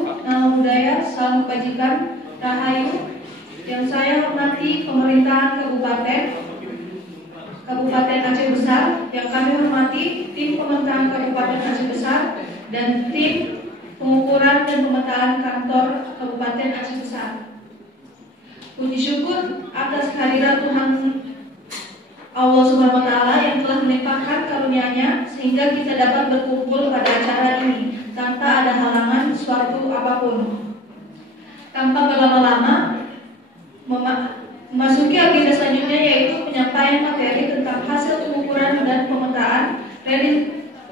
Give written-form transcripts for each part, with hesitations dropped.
Wabarakatuh. Nama budaya, salam kebajikan, rahayu. Yang saya hormati pemerintahan Kabupaten Aceh Besar. Yang kami hormati tim pemerintahan Kabupaten Aceh Besar dan tim pengukuran dan pemetaan kantor Kabupaten Aceh Besar. Puji syukur atas kehadiran Tuhan Allah Subhanahu wa Ta'ala yang telah melimpahkan karunia-Nya sehingga kita dapat berkumpul pada acara ini tanpa ada halangan suatu apapun. Tanpa berlama-lama, memasuki agenda selanjutnya yaitu penyampaian materi tentang hasil pengukuran dan pemetaan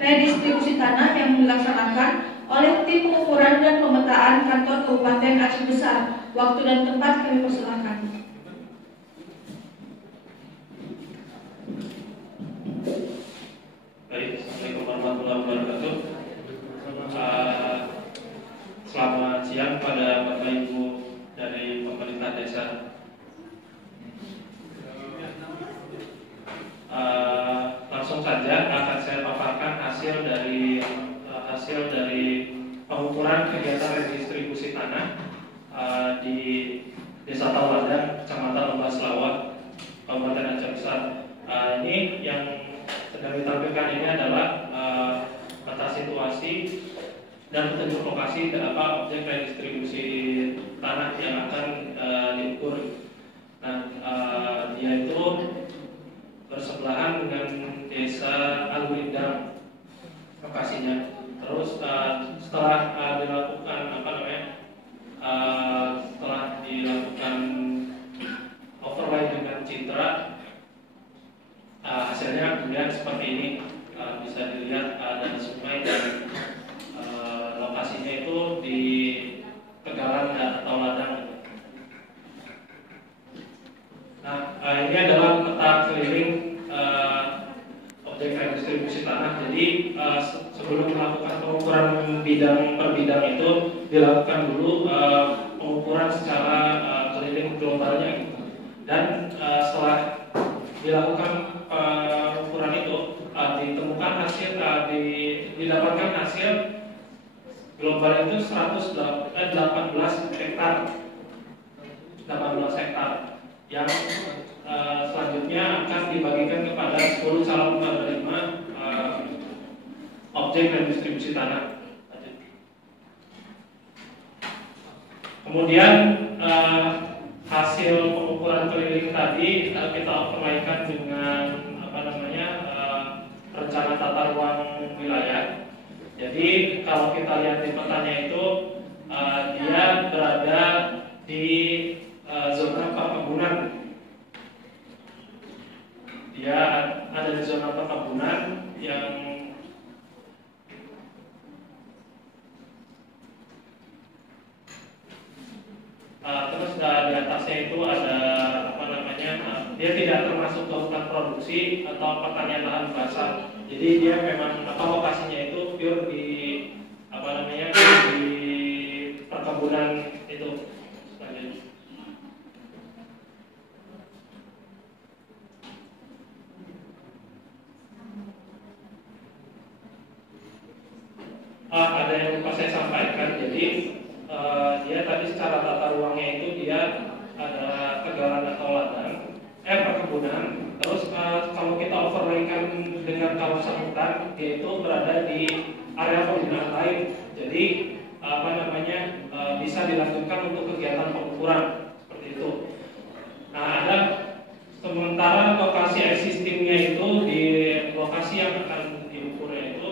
redistribusi tanah yang dilaksanakan oleh tim pengukuran dan pemetaan kantor Kabupaten Aceh Besar. Waktu dan tempat kami persilahkan. Baik, Assalamualaikum warahmatullahi wabarakatuh. Selamat siang pada Bapak Ibu dari pemerintah desa. Langsung saja akan saya paparkan hasil dari pengukuran kegiatan redistribusi tanah di Desa Tauladan, Kecamatan Lembah Selawat, Kabupaten Aceh Besar. Ini yang sedang ditampilkan ini adalah peta situasi dan petunjuk lokasi beberapa objek redistribusi tanah yang akan diukur. Nah, dia itu bersebelahan dengan Desa Alwindang lokasinya. Terus setelah dilakukan overlay dengan citra, hasilnya kemudian seperti ini. Bisa dilihat ada sungai dan lokasinya itu di Tegalan atau Ladang. Nah, ini adalah peta keliling objek redistribusi tanah. Jadi sebelum melakukan pengukuran bidang per bidang itu dilakukan dulu pengukuran secara keliling globalnya. Dan setelah dilakukan pengukuran itu ditemukan hasil didapatkan hasil global itu 18 hektar yang selanjutnya akan dibagikan kepada 10 calon penerima objek redistribusi tanah. Kemudian hasil pengukuran keliling tadi kita overlaykan dengan rencana tata ruang wilayah. Jadi kalau kita lihat di petanya itu dia berada di zona perkebunan. Dia ada di zona perkebunan yang terus di atasnya itu ada dia tidak termasuk ke hutan produksi atau pertanian lahan basah. Jadi dia memang lokasinya itu pure di di perkebunan itu. Ada yang lupa saya sampaikan. Jadi dia tadi secara tata ruangnya itu dia ada Tegalan atau Ladang, perkebunan. Terus kalau kita overlaykan dengan kawasan hutan, dia itu berada di area penggunaan lain. Jadi bisa dilanjutkan untuk kegiatan pengukuran seperti itu. Nah, ada sementara lokasi existingnya itu di lokasi yang akan diukurnya itu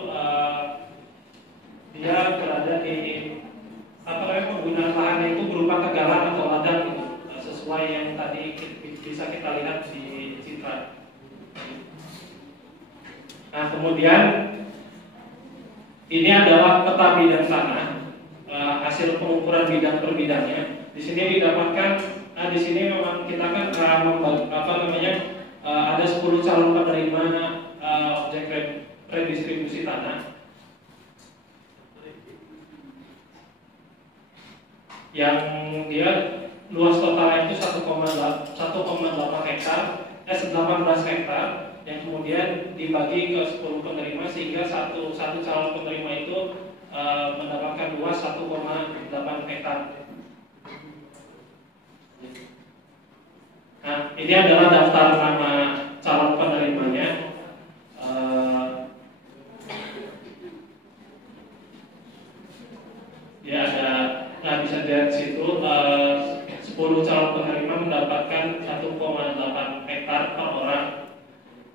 dia berada di penggunaan lahannya itu berupa tegalan atau ladang gitu, sesuai yang tadi bisa kita lihat di citra. Nah, kemudian ini adalah peta bidang tanah, hasil pengukuran bidang per bidangnya. Di sini didapatkan, di sini memang kita kan ada 10 calon penerima objek redistribusi tanah yang dia luas totalnya itu 1,8 hektar, 18 hektar, yang kemudian dibagi ke 10 penerima sehingga satu calon penerima itu mendapatkan luas 1,8 hektar. Nah, ini adalah daftar nama calon penerimanya. Dia ada, nah bisa dilihat di situ 10 calon penerima mendapatkan 1,8 hektar per orang.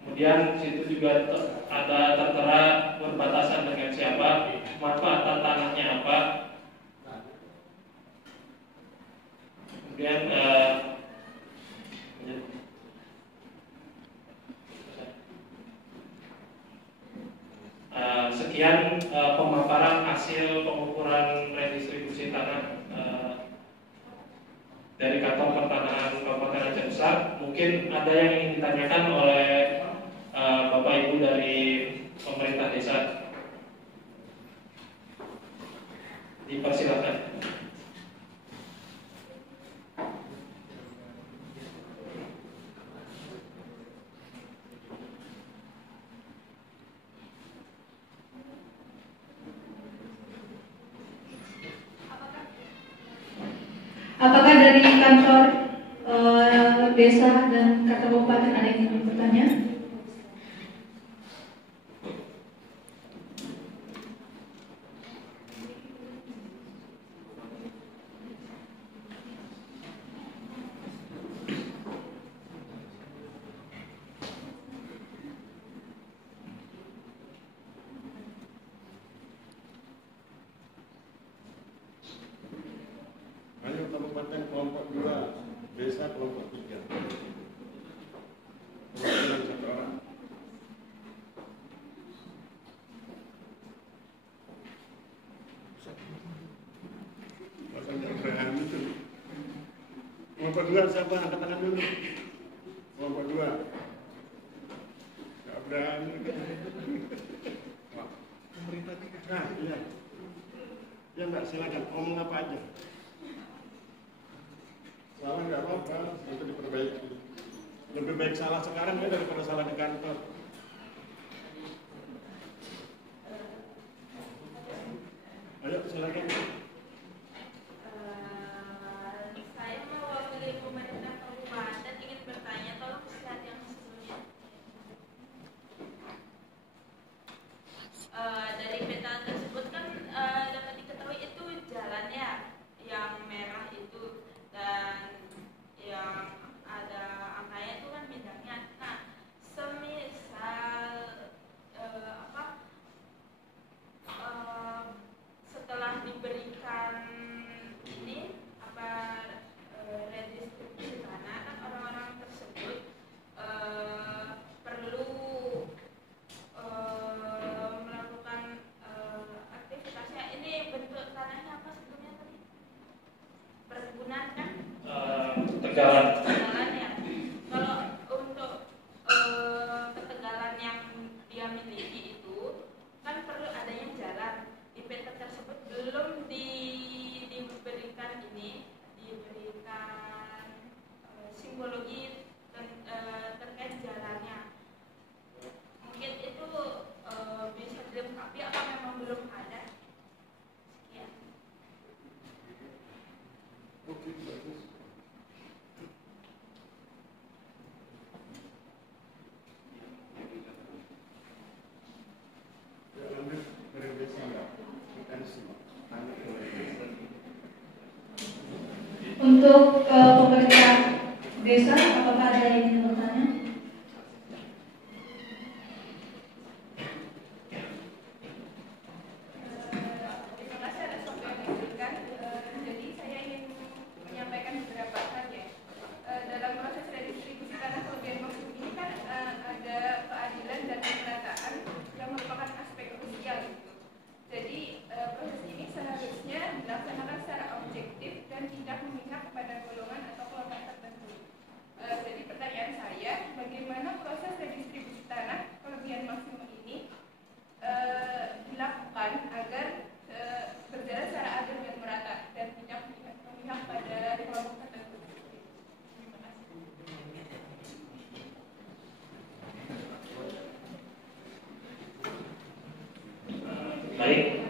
Kemudian di situ juga ada tertera berbatasan dengan siapa, manfaat tanahnya apa. Kemudian sekian pemaparan hasil pengukuran redistribusi tanah dari Kantor Pertanahan Kabupaten Aceh Besar. Mungkin ada yang ingin ditanyakan oleh Bapak Ibu dari pemerintah desa. Dipersilakan. Apakah dari kantor desa dan kabupaten ada yang ingin bertanya? Kabupaten kelompok 2, desa kelompok 3. Perwakilan 1 orang. Kelompok 2 siapa? Angkat tangan dulu. Kelompok 2. Gak berani. Pemerintah 3. Nah, iya. Ya enggak, silakan. Ngomong apa aja. Salah nggak apa-apa, itu diperbaiki. Lebih baik salah sekarang ya daripada salah di kantor. Ayo silakan. Saya mewakili pemerintah kabupaten ingin bertanya, tolong lihat yang sebelumnya. Dari peta tersebut kan dapat diketahui itu jalannya yang merah itu dan yang ada angkanya itu kan bidangnya. Nah, semisal setelah diberikan ini redistribusi tanah kan orang-orang tersebut perlu melakukan aktivitasnya. Ini bentuk tanahnya apa sebelumnya tadi? Perkebunan kan? Tegalan. Tegalan ya. Kalau untuk ketegalan yang dia miliki itu kan perlu adanya jalan. Di peta tersebut belum diberikan simbologi terkait jalannya. Mungkin itu bisa dilengkapi apa memang belum ada? Sekian. Oke, bagus. Ya, lanjut dari desa enggak? Untuk pemerintah desa, apakah ada yang ingin bertanya? Terima kasih atas waktu yang diberikan. Jadi saya ingin menyampaikan beberapa hal ya. Dalam proses redistribusi tanah kelebihan maksimum ini kan ada keadilan dan pemerataan yang merupakan aspek krusial gitu. Jadi proses ini seharusnya dilaksanakan secara objektif dan tidak memihak pada golongan atau kelompok tertentu. Jadi pertanyaan saya, bagaimana proses redistribusi tanah kelebihan maksimum ini dilakukan agar berjalan secara adil dan merata dan tidak memihak pada kelompok tertentu. Terima kasih. Baik,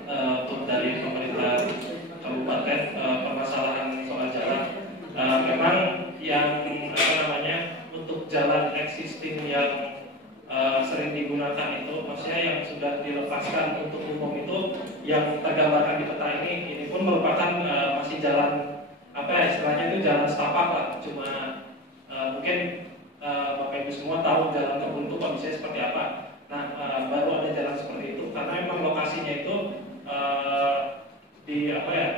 sering digunakan itu, maksudnya yang sudah dilepaskan untuk umum itu yang tergambarkan di peta ini pun merupakan masih jalan apa ya, istilahnya itu jalan setapak lah. Cuma mungkin Bapak Ibu semua tahu jalan kebun itu kondisinya seperti apa. Nah, baru ada jalan seperti itu karena memang lokasinya itu di apa ya,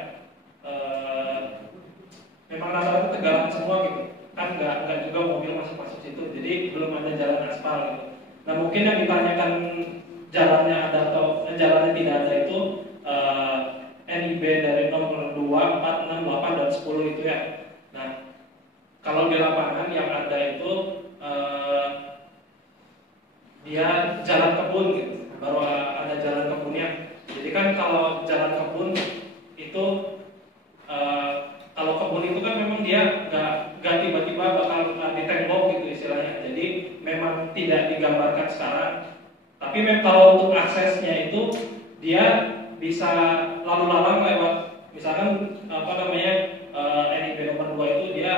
memang rata-rata tegalan semua gitu. Kan nggak juga mobil masuk situ, jadi belum ada jalan aspal gitu. Nah, mungkin yang ditanyakan jalannya ada atau jalannya tidak ada itu NIB dari nomor 2, 4, 6, 8, dan 10 itu ya. Nah, kalau di lapangan yang ada itu dia jalan kebun gitu, baru ada jalan kebunnya. Jadi kan kalau jalan kebun itu kalau kebun itu kan memang dia nggak tiba-tiba bakal ditembok gitu istilahnya. Jadi memang tidak digambarkan sekarang. Tapi memang kalau untuk aksesnya itu dia bisa lalu lalang lewat, misalkan apa namanya NIB nomor 2 itu dia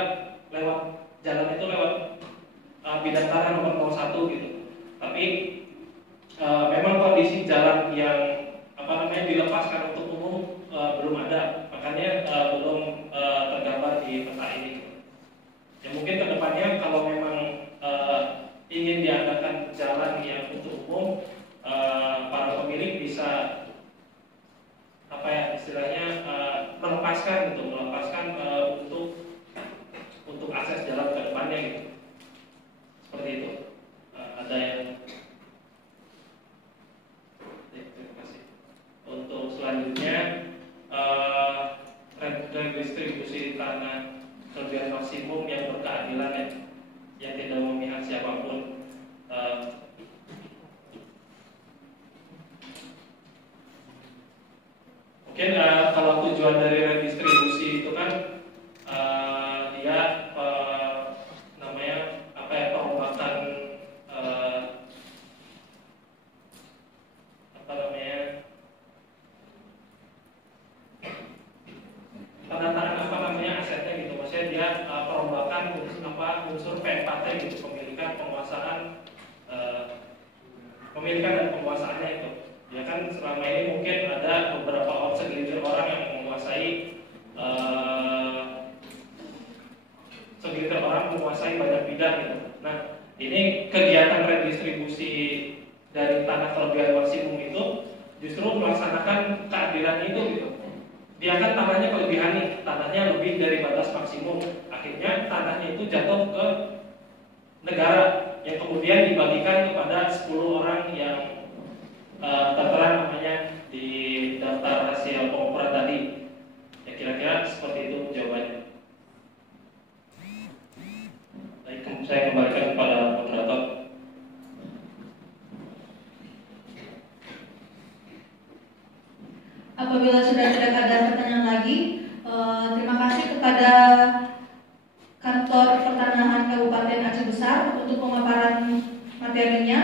lewat jalan itu lewat Bidantara nomor 01 gitu. Tapi memang kondisi jalan yang apa namanya dilepaskan untuk umum belum ada, makanya belum tergambar di peta ini. Ya mungkin kedepannya kalau memang ingin diadakan jalan yang untuk umum, para pemilik bisa apa ya istilahnya melepaskan untuk akses jalan ke depannya gitu. Seperti itu. Ada yang terima kasih. Untuk selanjutnya redistribusi tanah kelebihan maksimum yang berkeadilan ya, yang tidak memihak siapapun. Mungkin kalau tujuan dari redistribusi itu kan dia namanya apa ya, perombakan apa namanya penataan apa namanya asetnya gitu. Maksudnya dia perombakan unsur P4T gitu, pemilikan dan penguasaannya itu. Ya kan selama ini mungkin ada beberapa segelintir orang yang menguasai banyak bidang gitu. Nah, ini kegiatan redistribusi dari tanah kelebihan maksimum itu justru melaksanakan keadilan itu gitu. Dia kan tanahnya kelebihan nih, tanahnya lebih dari batas maksimum. Akhirnya tanahnya itu jatuh ke negara yang kemudian dibagikan kepada 10 orang yang tertera namanya di daftar hasil pengukuran tadi. Ya kira-kira seperti itu jawabannya. Baik, saya kembalikan kepada moderator. Apabila sudah tidak ada pertanyaan lagi, terima kasih kepada Kantor Pertanahan Kabupaten Aceh Besar untuk pemaparan materinya.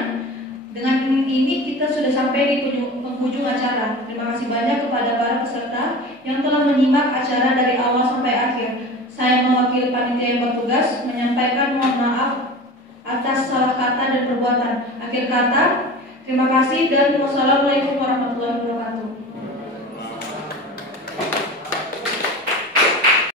Dengan ini kita sudah sampai di penghujung acara. Terima kasih banyak kepada para peserta yang telah menyimak acara dari awal sampai akhir. Saya mewakili panitia yang bertugas menyampaikan mohon maaf atas salah kata dan perbuatan. Akhir kata, terima kasih dan wassalamualaikum warahmatullahi wabarakatuh.